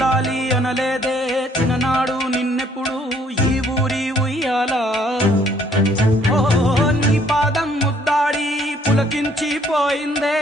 లాలి అనలేదే చిన్ననాడు నిన్నెప్పుడు ఈ ఊరి ఉయ్యాలా ఓ నీ పాదం ముద్దాడి పులకించిపోయిందే